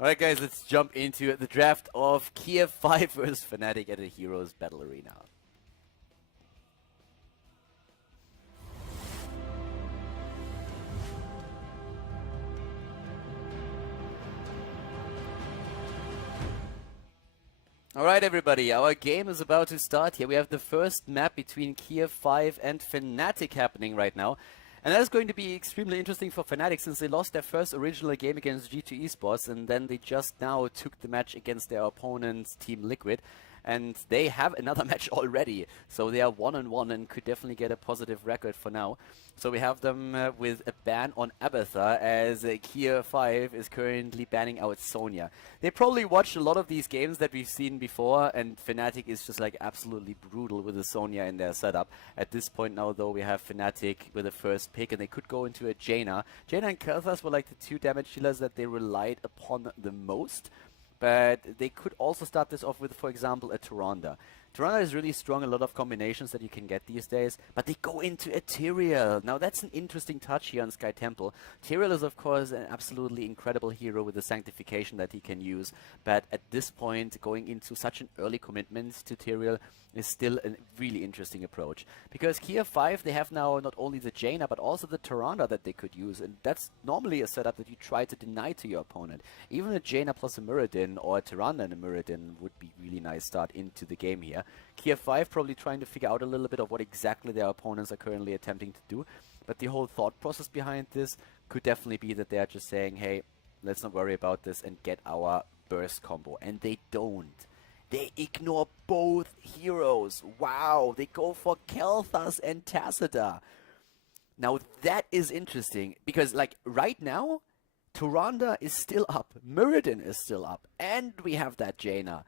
Alright guys, let's jump into the draft of Kiev 5 versus Fnatic at the Heroes Battle Arena. Alright everybody, our game is about to start here. We have the first map between Kiev 5 and Fnatic happening right now. And that is going to be extremely interesting for Fnatic since they lost their first original game against G2 Esports and then they just now took the match against their opponent Team Liquid. And they have another match already, so they are 1-1 and could definitely get a positive record for now. So we have them with a ban on Abathur as Kiev 5 is currently banning out Sonya. They probably watched a lot of these games that we've seen before, and Fnatic is just like absolutely brutal with the Sonya in their setup. At this point now though, we have Fnatic with the first pick and they could go into a Jaina. Jaina and Kiev were like the two damage dealers that they relied upon the most. But they could also start this off with, for example, a Tyrande. Tyrande is really strong, a lot of combinations that you can get these days, but they go into a Tyrael. Now that's an interesting touch here on Sky Temple. Tyrael is of course an absolutely incredible hero with the sanctification that he can use, but at this point going into such an early commitment to Tyrael is still a really interesting approach. Because Kiev 5, they have now not only the Jaina but also the Tyrande that they could use, and that's normally a setup that you try to deny to your opponent. Even a Jaina plus a Muradin or a Tyrande and a Muradin would be really nice start into the game here. Kiev 5 probably trying to figure out a little bit of what exactly their opponents are currently attempting to do, but the whole thought process behind this could definitely be that they are just saying, hey, let's not worry about this and get our burst combo, and they don't. They ignore both heroes. Wow, they go for Kel'Thas and Tacita. Now that is interesting, because like right now, Tyrande is still up, Muradin is still up, and we have that Jaina.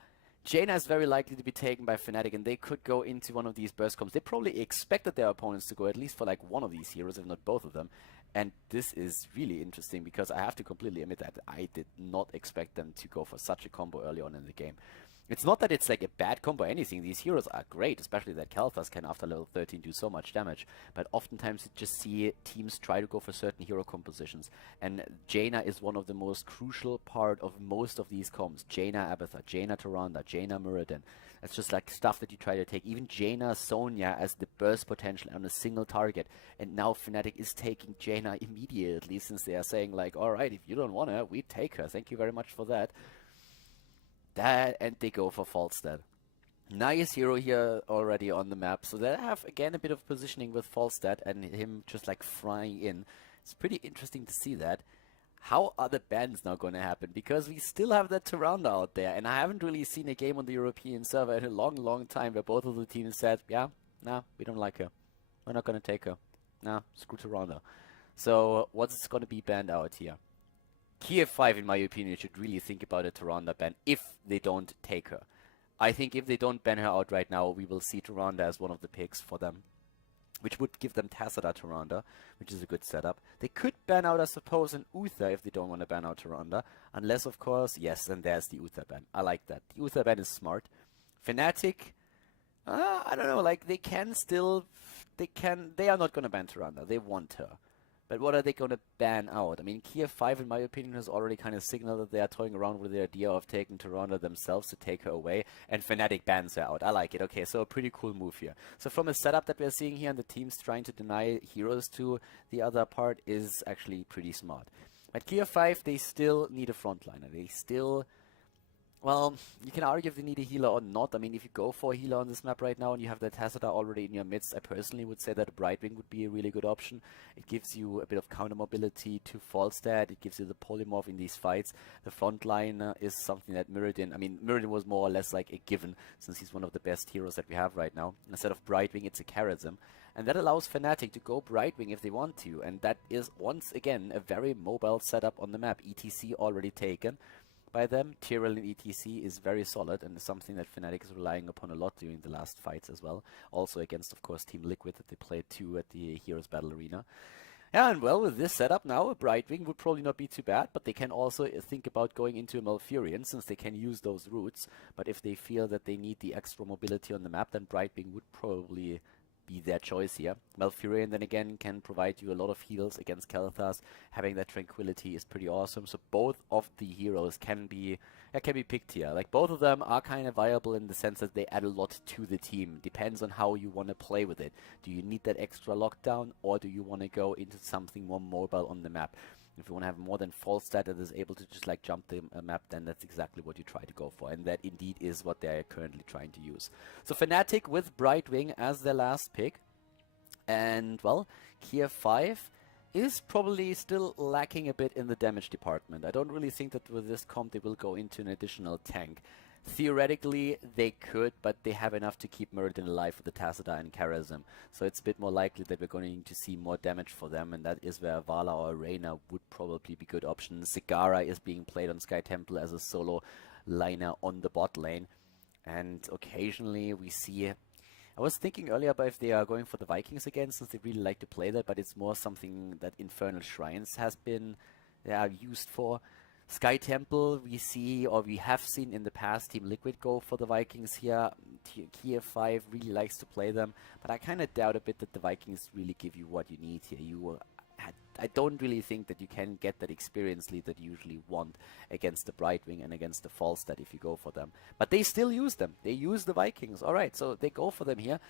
Jaina is very likely to be taken by Fnatic, and they could go into one of these burst combos. They probably expected their opponents to go at least for like one of these heroes, if not both of them. And this is really interesting, because I have to completely admit that I did not expect them to go for such a combo early on in the game. It's not that it's like a bad combo or anything. These heroes are great, especially that Kel'Thas can after level 13 do so much damage. But oftentimes you just see teams try to go for certain hero compositions. And Jaina is one of the most crucial part of most of these combos. Jaina Abathur, Jaina Tyrande, Jaina Muradin. It's just like stuff that you try to take. Even Jaina Sonya as the burst potential on a single target. And now Fnatic is taking Jaina immediately, since they are saying like, alright, if you don't want her, we take her. Thank you very much for that. And they go for Falstad. Nice hero here already on the map. So they have again a bit of positioning with Falstad and him just like flying in. It's pretty interesting to see that. How are the bans now going to happen? Because we still have that Tyrande out there, and I haven't really seen a game on the European server in a long time where both of the teams said, yeah, nah, we don't like her. We're not going to take her. Nah, screw Tyrande. So what's going to be banned out here? Kiev 5, in my opinion, should really think about a Tyrande ban if they don't take her. I think if they don't ban her out right now, we will see Tyrande as one of the picks for them, which would give them Tacita Tyrande, which is a good setup. They could ban out, I suppose, an Uther if they don't want to ban out Tyrande, unless, of course, yes, and there's the Uther ban. I like that. The Uther ban is smart. Fnatic, I don't know, like, they are not going to ban Tyrande. They want her. But what are they going to ban out? I mean, Kiev 5, in my opinion, has already kind of signaled that they are toying around with the idea of taking Tyrande themselves to take her away, and Fnatic bans her out. I like it. Okay, so a pretty cool move here. So from a setup that we're seeing here, and the teams trying to deny heroes to the other part is actually pretty smart. But Kiev 5, they still need a frontliner. They still... Well, you can argue if they need a healer or not. I mean, if you go for a healer on this map right now and you have the Tacita already in your midst, I personally would say that a Brightwing would be a really good option. It gives you a bit of counter mobility to Falstad. It gives you the polymorph in these fights. The frontliner is something that Muradin... I mean, Muradin was more or less like a given, since he's one of the best heroes that we have right now. Instead of Brightwing, it's a Charism. And that allows Fnatic to go Brightwing if they want to. And that is, once again, a very mobile setup on the map. ETC already taken by them. Tyrael in ETC is very solid and is something that Fnatic is relying upon a lot during the last fights as well. Also against, of course, Team Liquid that they played too at the Heroes Battle Arena. Yeah, and well, with this setup now, a Brightwing would probably not be too bad, but they can also think about going into a Malfurion, since they can use those routes. But if they feel that they need the extra mobility on the map, then Brightwing would probably be their choice here. Malfurion then again can provide you a lot of heals against Kael'thas. Having that tranquility is pretty awesome. So both of the heroes can be picked here. Like both of them are kind of viable in the sense that they add a lot to the team. Depends on how you want to play with it. Do you need that extra lockdown, or do you want to go into something more mobile on the map? If you want to have more than Falstad that is able to just like jump the map, then that's exactly what you try to go for. And that indeed is what they're currently trying to use. So Fnatic with Brightwing as their last pick. And well, Kiev6 is probably still lacking a bit in the damage department. I don't really think that with this comp they will go into an additional tank. Theoretically, they could, but they have enough to keep Muradin alive with the Tacita and Karazim. So it's a bit more likely that we're going to see more damage for them, and that is where Vala or Reyna would probably be good options. Zigara is being played on Sky Temple as a solo liner on the bot lane. And occasionally we see... I was thinking earlier about if they are going for the Vikings again, since they really like to play that, but it's more something that Infernal Shrines has been used for. Sky Temple, we see, or we have seen in the past, Team Liquid go for the Vikings here. Kiev6 really likes to play them, but I kind of doubt a bit that the Vikings really give you what you need here. I don't really think that you can get that experience lead that you usually want against the Brightwing and against the Falstad if you go for them. But they still use them. They use the Vikings. Alright, so they go for them here.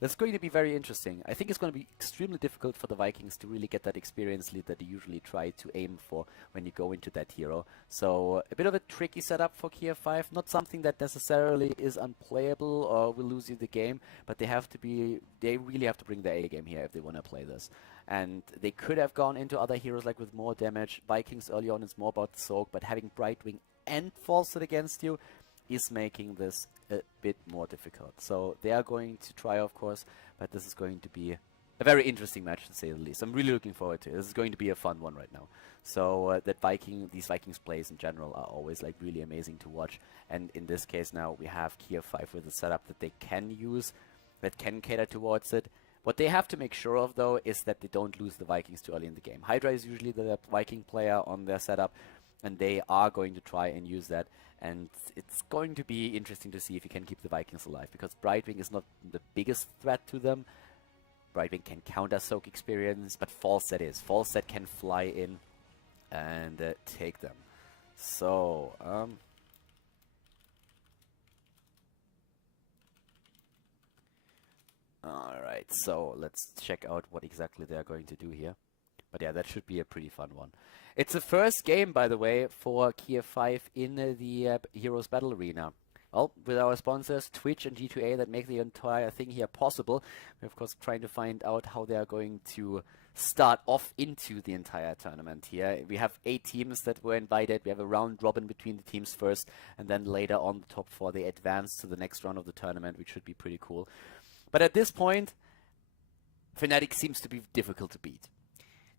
That's going to be very interesting. I think it's going to be extremely difficult for the Vikings to really get that experience lead that they usually try to aim for when you go into that hero. So a bit of a tricky setup for Kiev6. Not something that necessarily is unplayable or will lose you the game, but they really have to bring their A game here if they want to play this. And they could have gone into other heroes like with more damage. Vikings early on is more about Soak, but having Brightwing and Falstad against you is making this a bit more difficult. So they are going to try, of course, but this is going to be a very interesting match, to say the least. I'm really looking forward to it. This is going to be a fun one right now. So these Vikings plays in general are always like really amazing to watch. And in this case now we have Kiev6 with a setup that they can use, that can cater towards it. What they have to make sure of, though, is that they don't lose the Vikings too early in the game. Hydra is usually the Viking player on their setup, and they are going to try and use that. And it's going to be interesting to see if you can keep the Vikings alive, because Brightwing is not the biggest threat to them. Brightwing can counter Soak experience, but Falstad is. Falstad can fly in and take them. So, alright, so let's check out what exactly they're going to do here. But yeah, that should be a pretty fun one. It's the first game, by the way, for Kiev6 in the Heroes Battle Arena. Well, with our sponsors, Twitch and G2A, that make the entire thing here possible. We're, of course, trying to find out how they are going to start off into the entire tournament here. We have 8 teams that were invited. We have a round robin between the teams first, and then later on the top 4, they advance to the next round of the tournament, which should be pretty cool. But at this point, Fnatic seems to be difficult to beat.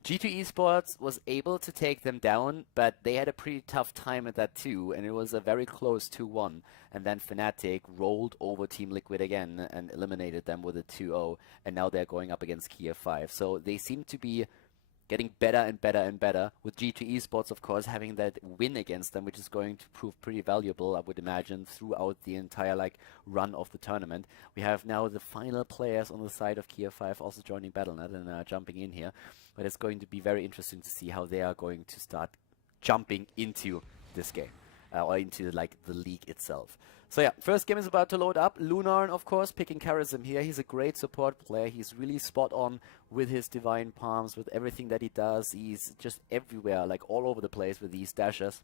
G2 Esports was able to take them down, but they had a pretty tough time at that too, and it was a very close 2-1. And then Fnatic rolled over Team Liquid again and eliminated them with a 2-0, and now they're going up against Kiev6. So they seem to be getting better and better and better, with G2 Esports, of course, having that win against them, which is going to prove pretty valuable, I would imagine, throughout the entire run of the tournament. We have now the final players on the side of Kiev6 also joining Battle.net and jumping in here, but it's going to be very interesting to see how they are going to start jumping into this game, or into the league itself. So yeah, first game is about to load up. Lunarn, of course, picking Karazim here. He's a great support player. He's really spot on with his Divine Palms, with everything that he does. He's just everywhere, all over the place with these dashes.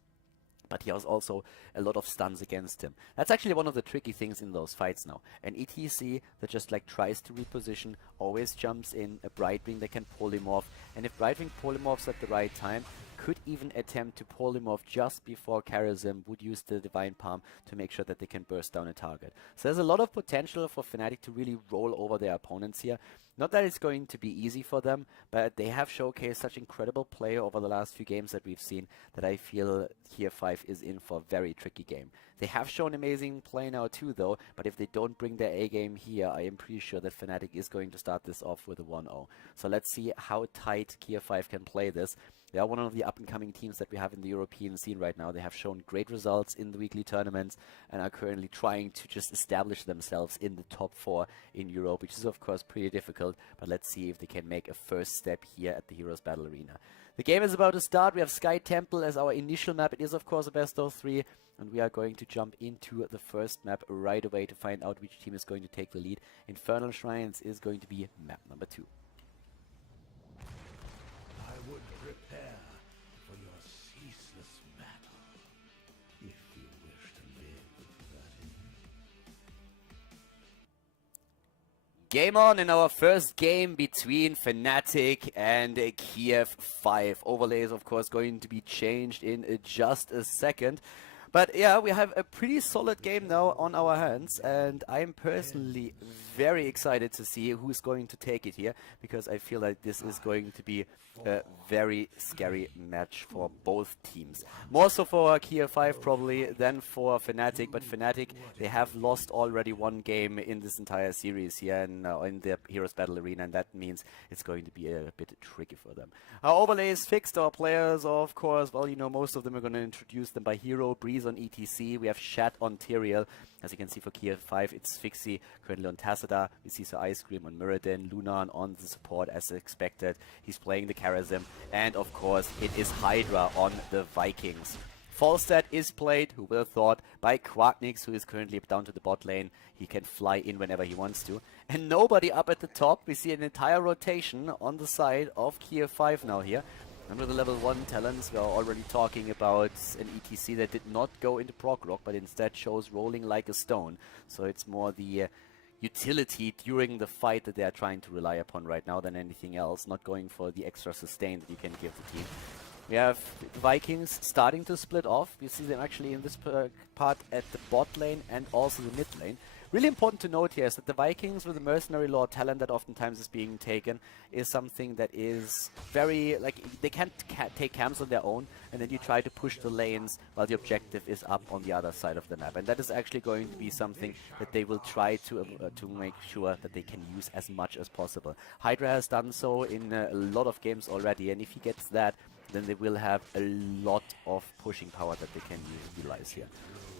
But he has also a lot of stuns against him. That's actually one of the tricky things in those fights now. An ETC that just tries to reposition, always jumps in, a Brightwing that can polymorph. And if Brightwing polymorphs at the right time, could even attempt to polymorph just before Karazim would use the Divine Palm to make sure that they can burst down a target. So there's a lot of potential for Fnatic to really roll over their opponents here. Not that it's going to be easy for them, but they have showcased such incredible play over the last few games that we've seen that I feel Kiev6 is in for a very tricky game. They have shown amazing play now too, though, but if they don't bring their A game here, I am pretty sure that Fnatic is going to start this off with a 1-0. So let's see how tight Kiev6 can play this. They are one of the up-and-coming teams that we have in the European scene right now. They have shown great results in the weekly tournaments and are currently trying to just establish themselves in the top 4 in Europe, which is of course pretty difficult, but let's see if they can make a first step here at the Heroes Battle Arena. The game is about to start. We have Sky Temple as our initial map. It is of course a best of 3, and we are going to jump into the first map right away to find out which team is going to take the lead. Infernal Shrines is going to be map number 2. I would prepare for your ceaseless battle, if you wish to live that in. Game on in our first game between Fnatic and Kiev6-1. Overlay is of course going to be changed in just a second. But yeah, we have a pretty solid game now on our hands, and I'm personally very excited to see who's going to take it here, because I feel like this is going to be a very scary match for both teams. More so for Kiev6 probably than for Fnatic, but Fnatic, they have lost already one game in this entire series here in the Heroes Battle Arena, and that means it's going to be a bit tricky for them. Our overlay is fixed. Our players, of course, well, you know, most of them are going to introduce them by hero. Breeze on ETC, we have Shat on Tyrael. As you can see for Kiev6, it's Fixie currently on Tassadar. We see Ice Cream on Muradin, Lunan on the support as expected. He's playing the Karazim, and of course it is Hydra on the Vikings. Falstad is played, who will have thought, by Quacknix, who is currently down to the bot lane. He can fly in whenever he wants to. And nobody up at the top. We see an entire rotation on the side of Kiev6 now here. And with the level 1 talents, we are already talking about an ETC that did not go into proc rock, but instead shows rolling like a stone. So it's more the utility during the fight that they are trying to rely upon right now than anything else, not going for the extra sustain that you can give the team. We have the Vikings starting to split off. You see them actually in this part at the bot lane and also the mid lane. Really important to note here is that the Vikings with the Mercenary Lord talent that oftentimes is being taken is something that is very, like, they can't take camps on their own, and then you try to push the lanes while the objective is up on the other side of the map. And that is actually going to be something that they will try to make sure that they can use as much as possible. Hydra has done so in a lot of games already, and if he gets that, then they will have a lot of pushing power that they can utilize here.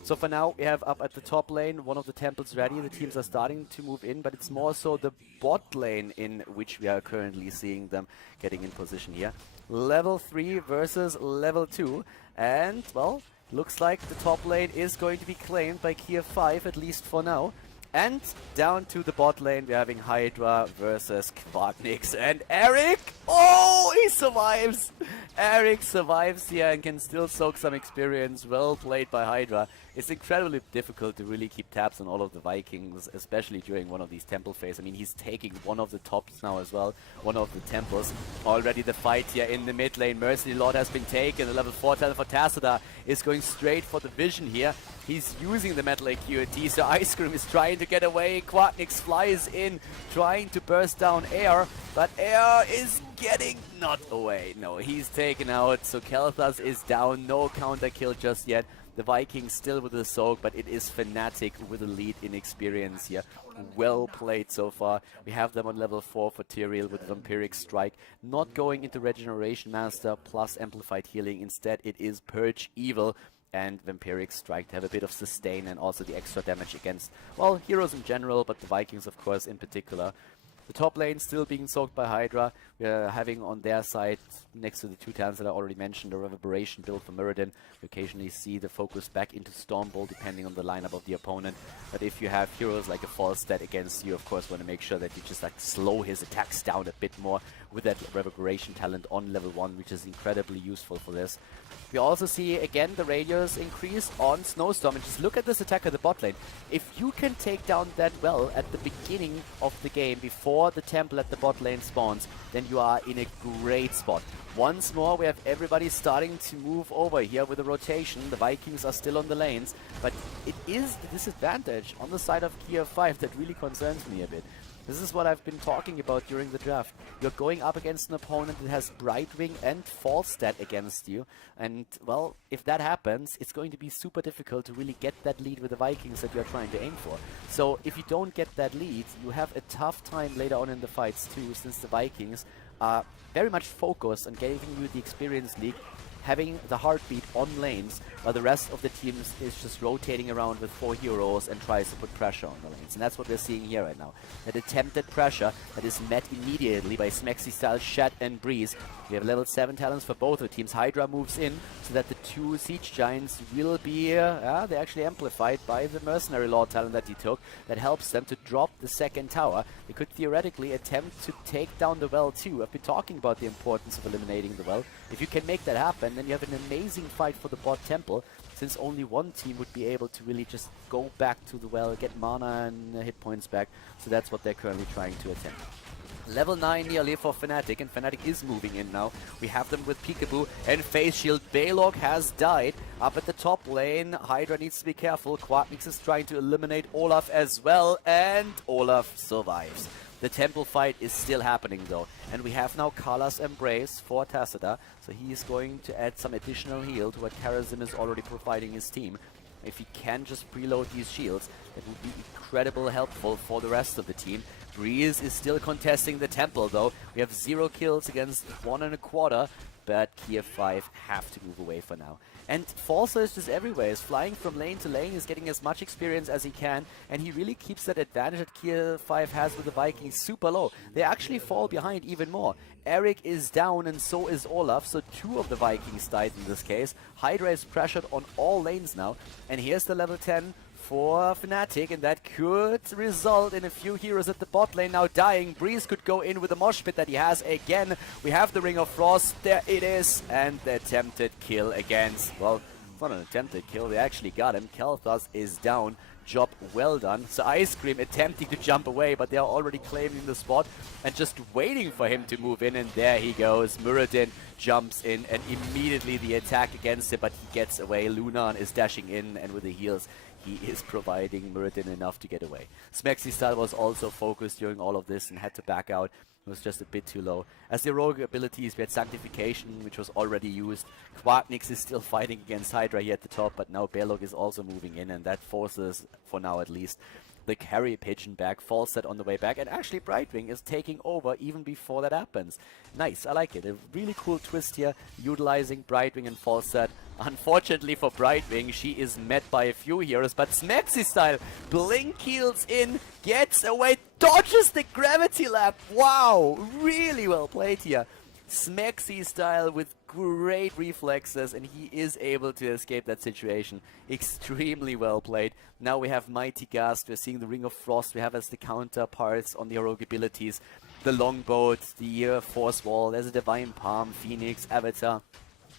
So for now, we have up at the top lane one of the temples ready. The teams are starting to move in, but it's more so the bot lane in which we are currently seeing them getting in position here. Level 3 versus level 2. And, well, looks like the top lane is going to be claimed by Kiev6, at least for now. And down to the bot lane, we're having Hydra versus Quacknix. And Eric! Oh, he survives! Eric survives here and can still soak some experience. Well played by Hydra. It's incredibly difficult to really keep tabs on all of the Vikings, especially during one of these temple phases. I mean, he's taking one of the tops now as well, one of the temples. Already the fight here in the mid lane. Mercenary Lord has been taken. The level 4 talent for Tassadar is going straight for the vision here. He's using the metal AQT, so Ice Cream is trying to get away. Quacknix flies in, trying to burst down Air, but Air is getting not away. No, he's taken out, so Kel'Thas is down. No counter kill just yet. The Vikings still with the soak, but it is Fnatic with the lead in experience here. Well played so far. We have them on level 4 for Tyrael with Vampiric Strike. Not going into Regeneration Master plus Amplified Healing. Instead, it is Purge Evil and Vampiric Strike to have a bit of sustain and also the extra damage against, well, heroes in general, but the Vikings, of course, in particular. The top lane still being soaked by Hydra. We are having on their side, next to the 2 talents that I already mentioned, a Reverberation build for Muradin. We occasionally see the focus back into Stormbolt depending on the lineup of the opponent. But if you have heroes like a Falstad against you, of course, want to make sure that you just like slow his attacks down a bit more with that Reverberation talent on level 1, which is incredibly useful for this. We also see, again, the radius increase on Snowstorm. And just look at this attack at the bot lane. If you can take down that well at the beginning of the game, before the temple at the bot lane spawns, then you are in a great spot. Once more, we have everybody starting to move over here with a rotation. The Vikings are still on the lanes, but it is the disadvantage on the side of Kiev6 that really concerns me a bit. This is what I've been talking about during the draft. You're going up against an opponent that has Brightwing and Falstad against you. And, well, if that happens, it's going to be super difficult to really get that lead with the Vikings that you're trying to aim for. So if you don't get that lead, you have a tough time later on in the fights too, since the Vikings are very much focused on giving you the Experience League, having the heartbeat on lanes, while the rest of the teams is just rotating around with 4 heroes and tries to put pressure on the lanes. And that's what we're seeing here right now. That attempted pressure that is met immediately by Smexy Style, Shat and Breeze. We have level 7 talents for both the teams. Hydra moves in so that the 2 Siege Giants will be, they're actually amplified by the Mercenary Lord talent that he took. That helps them to drop the second tower. They could theoretically attempt to take down the well too. I've been talking about the importance of eliminating the well. If you can make that happen, then you have an amazing fight for the bot temple, since only one team would be able to really just go back to the well, get mana and hit points back. So that's what they're currently trying to attempt. Level 9 nearly for Fnatic, and Fnatic is moving in now. We have them with Peekaboo and Face Shield. Baylog has died up at the top lane. Hydra needs to be careful. Quadnix is trying to eliminate Olaf as well, and Olaf survives. The temple fight is still happening though, and we have now Kala's Embrace for Tacita, so he is going to add some additional heal to what Karazim is already providing his team. If he can just preload these shields, that would be incredibly helpful for the rest of the team. Breeze is still contesting the temple though. We have 0 kills against 1 1/4, but Kiev6 have to move away for now. And Falsa is just everywhere. He's flying from lane to lane. He's getting as much experience as he can. And he really keeps that advantage that Kiev6 has with the Vikings super low. They actually fall behind even more. Eric is down and so is Olaf. So 2 of the Vikings died in this case. Hydra is pressured on all lanes now. And here's the level 10 for Fnatic, and that could result in a few heroes at the bot lane now dying. Breeze could go in with the mosh pit that he has again. We have the Ring of Frost, there it is, and the attempted kill against, well, it's not an attempted kill, they actually got him. Kel'Thas is down, job well done. So Ice Cream attempting to jump away, but they are already claiming the spot and just waiting for him to move in, and there he goes. Muradin jumps in and immediately the attack against him, but he gets away. Lunan is dashing in, and with the heals, he is providing Muradin enough to get away. Smexy Style was also focused during all of this and had to back out. It was just a bit too low. As the heroic abilities, we had Sanctification, which was already used. Quadnix is still fighting against Hydra here at the top, but now Baylog is also moving in, and that forces, for now at least, the carry Pigeon back. Falset on the way back, and actually Brightwing is taking over even before that happens. Nice, I like it. A really cool twist here, utilizing Brightwing and Falset. Unfortunately for Brightwing, she is met by a few heroes, but Smexy Style blink heals in, gets away, dodges the gravity lap. Wow, really well played here. Smexy Style with great reflexes, and he is able to escape that situation. Extremely well played. Now we have Mighty Gust, we're seeing the Ring of Frost, we have as the counterparts on the heroic abilities. The Longboat, the Force Wall, there's a Divine Palm, Phoenix, Avatar.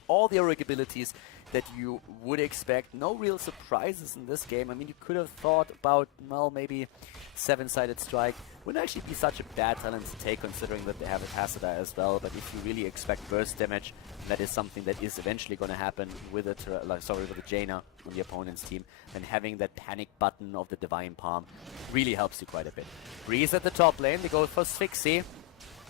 All the heroic abilities that you would expect. No real surprises in this game. I mean, you could have thought about, well, maybe 7-sided strike. Wouldn't actually be such a bad talent to take, considering that they have a Tacita as well. But if you really expect burst damage, that is something that is eventually going to happen with a with a Jaina on the opponent's team. And having that panic button of the Divine Palm really helps you quite a bit. Breeze at the top lane. They go for Sphinxie.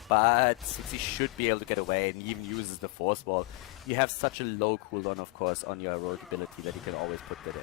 But Sphinxie should be able to get away, and even uses the Force Wall. You have such a low cooldown, of course, on your heroic ability that you can always put that in.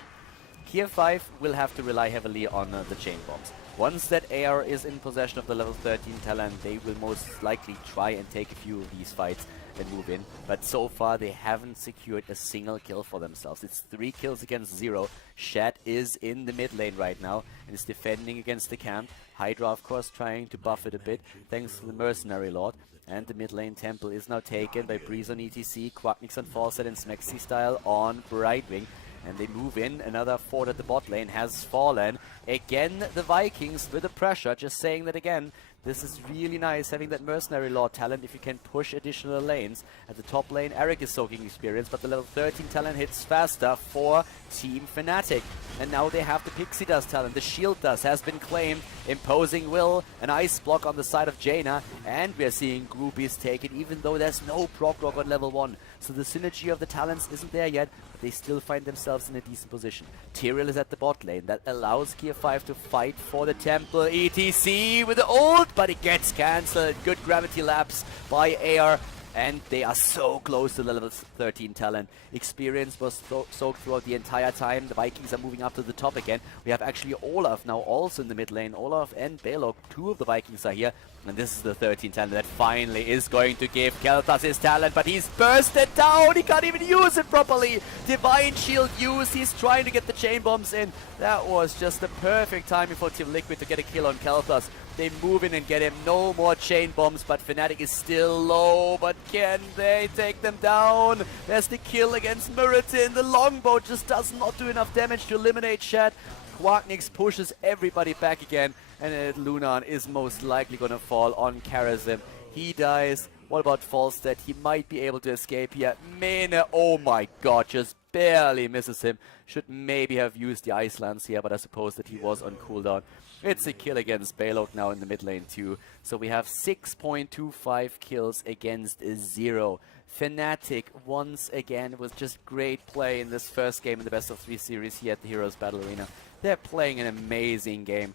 Kiev6 will have to rely heavily on the chain bombs. Once that AR is in possession of the level 13 talent, they will most likely try and take a few of these fights and move in. But so far, they haven't secured a single kill for themselves. It's 3 kills against 0. Shat is in the mid lane right now and is defending against the camp. Hydra, of course, trying to buff it a bit, thanks to the Mercenary Lord. And the mid lane temple is now taken by Breeze on ETC, Quadnix on Falset, and Smexy Style on Brightwing. And they move in. Another fort at the bot lane has fallen. Again, the Vikings with the pressure, just saying that again. This is really nice, having that Mercenary Lord talent if you can push additional lanes. At the top lane, Eric is soaking experience, but the level 13 talent hits faster for Team Fnatic. And now they have the Pixie Dust talent. The Shield Dust has been claimed. Imposing Will, an Ice Block on the side of Jaina. And we are seeing Groupies taken, even though there's no proc rock on level 1. So the synergy of the talents isn't there yet, but they still find themselves in a decent position. Tyrael is at the bot lane. That allows Kiev6 to fight for the temple. ETC with the ult, but it gets cancelled. Good gravity lapse by AR. and they are so close to the level 13 talent. Experience was soaked throughout the entire time. The Vikings are moving up to the top again. We have actually Olaf now also in the mid lane. Olaf and Balog, two of the Vikings are here. And this is the 13 talent that finally is going to give Kiev6 his talent, but he's bursted down. He can't even use it properly. Divine Shield used. He's trying to get the chain bombs in. That was just the perfect timing for Team Liquid to get a kill on Kiev6. They move in and get him. No more chain bombs, but Fnatic is still low. But can they take them down? There's the kill against Muritin. The longbow just does not do enough damage to eliminate Shed. Quacknix pushes everybody back again, and Lunan is most likely going to fall on Karazim. He dies. What about Falstead? He might be able to escape here. Mene, oh my god, just barely misses him. Should maybe have used the Ice Lance here, but I suppose that he was on cooldown. It's a kill against Balog now in the mid lane too. So we have 6.25 kills against 0. Fnatic, once again, was just great play in this first game in the best of 3 series here at the Heroes Battle Arena. They're playing an amazing game.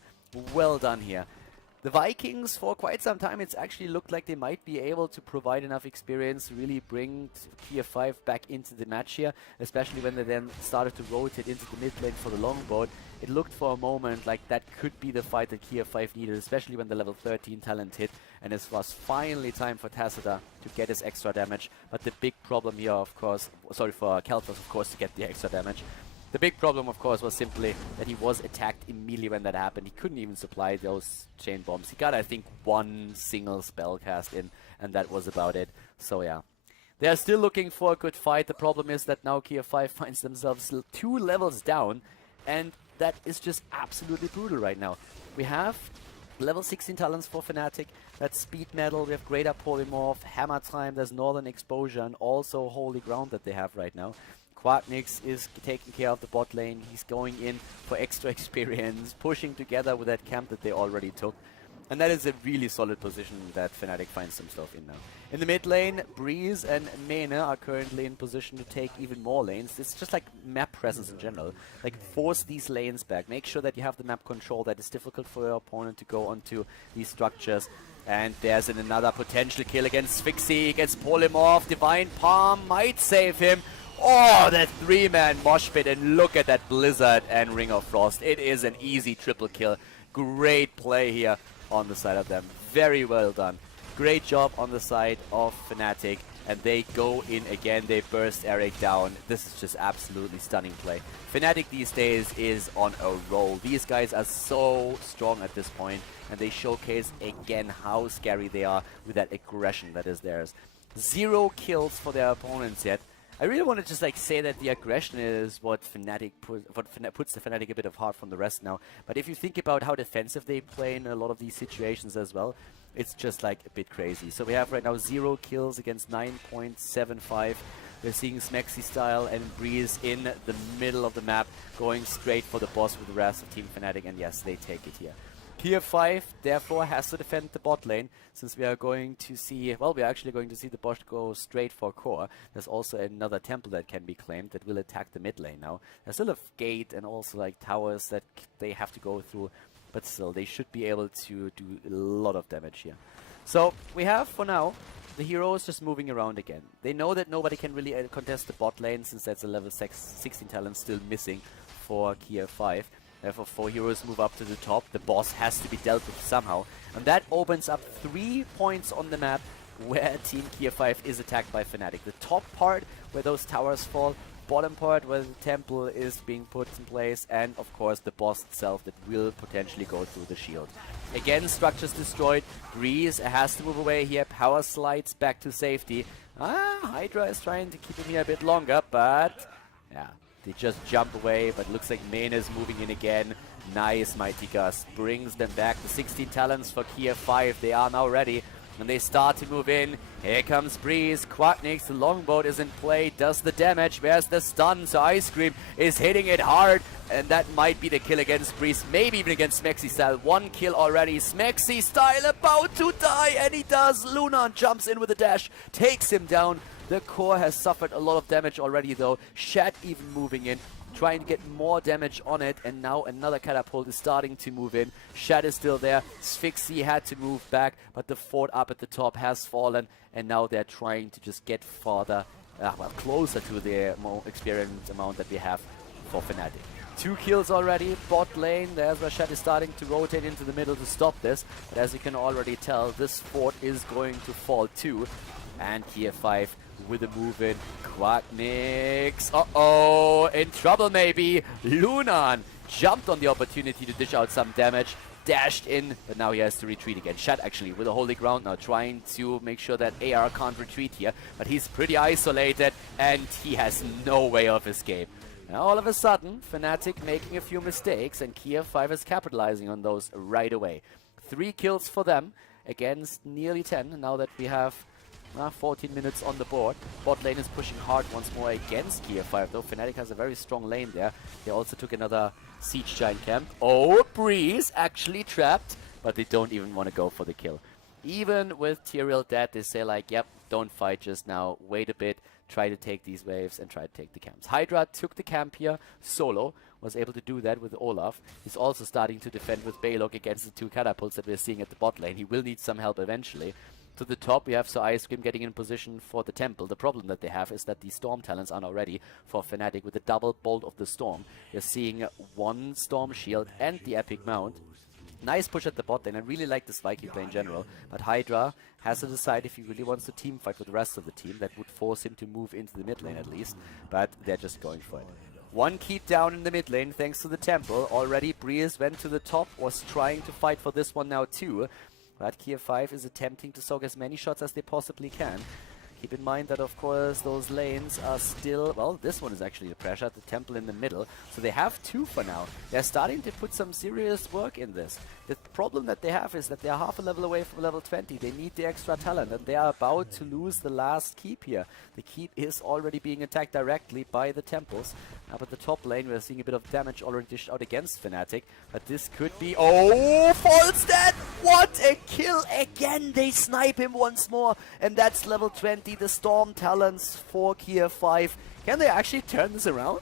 Well done here. The Vikings, for quite some time, it's actually looked like they might be able to provide enough experience to really bring Kiev6 back into the match here, especially when they then started to rotate into the mid lane for the longbow. It looked for a moment like that could be the fight that Kiev6 needed, especially when the level 13 talent hit, and it was finally time for Tacita to get his extra damage. But the big problem here, of course, sorry, for Kiev6, of course, to get the extra damage. The big problem, of course, was simply that he was attacked immediately when that happened. He couldn't even supply those chain bombs. He got, I think, one single spell cast in, and that was about it. So, yeah. They are still looking for a good fight. The problem is that now Kiev6 finds themselves 2 levels down, and that is just absolutely brutal right now. We have level 16 talents for Fnatic. That's Speed Metal. We have Greater Polymorph, Hammer Time, there's Northern Exposure, and also Holy Ground that they have right now. Quacknix is taking care of the bot lane. He's going in for extra experience, pushing together with that camp that they already took. And that is a really solid position that Fnatic finds himself in now. In the mid lane, Breeze and Mene are currently in position to take even more lanes. It's just like map presence in general. Like, force these lanes back. Make sure that you have the map control, that it's difficult for your opponent to go onto these structures. And there's another potential kill against Fixie, against Polymorph. Divine Palm might save him. Oh, that 3-man mosh pit, and look at that Blizzard and Ring of Frost. It is an easy triple kill. Great play here on the side of them. Very well done. Great job on the side of Fnatic, and they go in again. They burst Eric down. This is just absolutely stunning play. Fnatic these days is on a roll. These guys are so strong at this point, and they showcase again how scary they are with that aggression that is theirs. 0 kills for their opponents yet. I really want to just like say that the aggression is what puts the Fnatic a bit of heart from the rest now. But if you think about how defensive they play in a lot of these situations as well, it's just like a bit crazy. So we have right now 0 kills against 9.75. We're seeing Smexy Style and Breeze in the middle of the map, going straight for the boss with the rest of Team Fnatic, and yes, they take it here. Kiev6 therefore has to defend the bot lane, since we are going to see, well, we're actually going to see the bot go straight for core. There's also another temple that can be claimed that will attack the mid lane now. There's still a gate and also like towers that they have to go through, but still, they should be able to do a lot of damage here. So we have, for now, the heroes just moving around again. They know that nobody can really contest the bot lane, since that's a level 16 talent still missing for Kiev6. Therefore, 4 heroes move up to the top. The boss has to be dealt with somehow. And that opens up 3 points on the map where Team Kiev6 is attacked by Fnatic. The top part, where those towers fall. Bottom part, where the temple is being put in place. And, of course, the boss itself that will potentially go through the shield. Again, structures destroyed. Breeze has to move away here. Power slides back to safety. Hydra is trying to keep him here a bit longer, but yeah. They just jump away, but looks like Mene is moving in again. Nice, Mighty Gus. Brings them back. The 16 talents for Kiev6. They are now ready. And they start to move in. Here comes Breeze. Quacknix, the longbow is in play. Does the damage. Where's the stun? So Ice Cream is hitting it hard. And that might be the kill against Breeze. Maybe even against Smexy Style. 1 kill already. Smexy Style about to die. And he does. Lunan jumps in with a dash. Takes him down. The core has suffered a lot of damage already though. Shed even moving in, trying to get more damage on it, and now another catapult is starting to move in. Shed is still there. Sphyxy had to move back, but the fort up at the top has fallen, and now they're trying to just get farther, closer to the experience amount that we have for Fnatic. 2 kills already, bot lane, there's where Shed is starting to rotate into the middle to stop this, but as you can already tell, this fort is going to fall too, and Kiev6 with a move in. Quacknix, uh-oh, in trouble maybe. Lunan jumped on the opportunity to dish out some damage, dashed in, but now he has to retreat again. Shed actually with a holy ground now, trying to make sure that AR can't retreat here, but he's pretty isolated, and he has no way of escape. Now all of a sudden, Fnatic making a few mistakes, and Kiev6 is capitalizing on those right away. 3 kills for them against nearly 10, now that we have 14 minutes on the board. Bot lane is pushing hard once more against Kiev6, though Fnatic has a very strong lane there. They also took another Siege Giant camp. Oh, Breeze actually trapped, but they don't even want to go for the kill. Even with Tyrael dead, they say like, yep, don't fight just now, wait a bit, try to take these waves and try to take the camps. Hydra took the camp here solo, was able to do that with Olaf. He's also starting to defend with Balog against the 2 catapults that we're seeing at the bot lane. He will need some help eventually. To the top, we have So Ice Cream getting in position for the temple. The problem that they have is that the Storm talents are not ready for Fnatic with the double Bolt of the Storm. We're seeing 1 Storm Shield and the Epic Mount. Nice push at the bot lane. I really like this Viking play in general, but Hydra has to decide if he really wants to team fight with the rest of the team. That would force him to move into the mid lane at least, but they're just going for it. 1 keep down in the mid lane thanks to the temple. Already Breeze went to the top, was trying to fight for this one now too, but Kiev6 is attempting to soak as many shots as they possibly can. Keep in mind that, of course, those lanes are still... Well, this one is actually the pressure, the temple in the middle. So they have 2 for now. They're starting to put some serious work in this. The problem that they have is that they're half a level away from level 20. They need the extra talent, and they are about to lose the last keep here. The keep is already being attacked directly by the temples. Up at the top lane, we're seeing a bit of damage already dished out against Fnatic. But this could be... Oh, falls dead! What a kill! Again, they snipe him once more. And that's level 20. The Storm talents for Kiev6. Can they actually turn this around?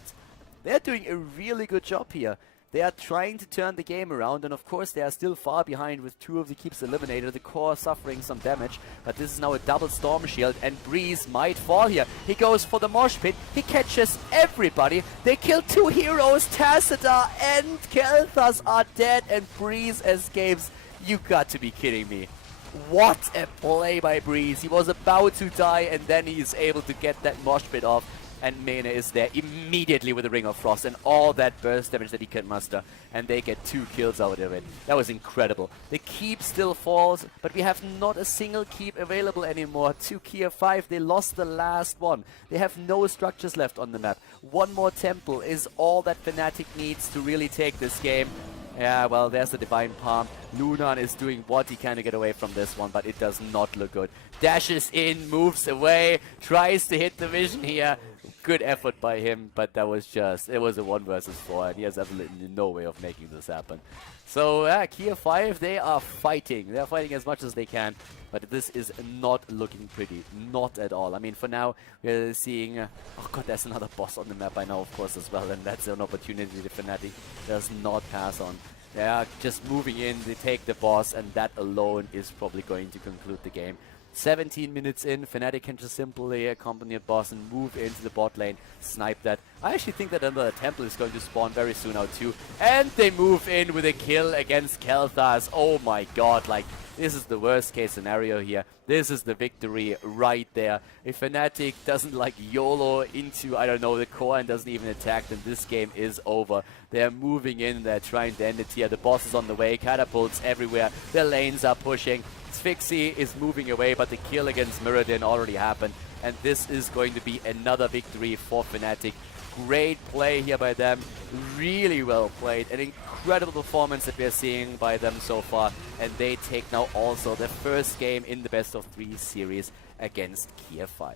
They're doing a really good job here. They are trying to turn the game around, and of course they are still far behind with 2 of the keeps eliminated, the core suffering some damage, but this is now a double Storm Shield, and Breeze might fall here. He goes for the Mosh Pit, he catches everybody, they kill 2 heroes, Tassadar and Kel'Thas are dead, and Breeze escapes. You got to be kidding me. What a play by Breeze. He was about to die, and then he is able to get that Mosh Pit off. And Mene is there immediately with the Ring of Frost and all that burst damage that he can muster. And they get 2 kills out of it. That was incredible. The keep still falls, but we have not a single keep available anymore. To Kiev6, they lost the last one. They have no structures left on the map. 1 more temple is all that Fnatic needs to really take this game. Yeah, well, there's the Divine Palm. Lunan is doing what he can to get away from this one, but it does not look good. Dashes in, moves away, tries to hit the vision here. Good effort by him, but that was just, it was a 1 versus 4, and he has absolutely no way of making this happen. So, Kiev6, they are fighting. They're fighting as much as they can, but this is not looking pretty. Not at all. I mean, for now, we're seeing... oh god, there's another boss on the map I know, of course, as well, and that's an opportunity the Fnatic does not pass on. They are just moving in, they take the boss, and that alone is probably going to conclude the game. 17 minutes in, Fnatic can just simply accompany a boss and move into the bot lane, snipe that. I actually think that another temple is going to spawn very soon out too. And they move in with a kill against Kel'Thas. Oh my god, like, this is the worst case scenario here. This is the victory right there. If Fnatic doesn't like YOLO into, I don't know, the core and doesn't even attack, then this game is over. They're moving in, they're trying to end it here. The boss is on the way, catapults everywhere, their lanes are pushing. Sphyxy is moving away, but the kill against Mirrodin already happened. And this is going to be another victory for Fnatic. Great play here by them. Really well played. An incredible performance that we're seeing by them so far. And they take now also their first game in the best of 3 series against Kiev6.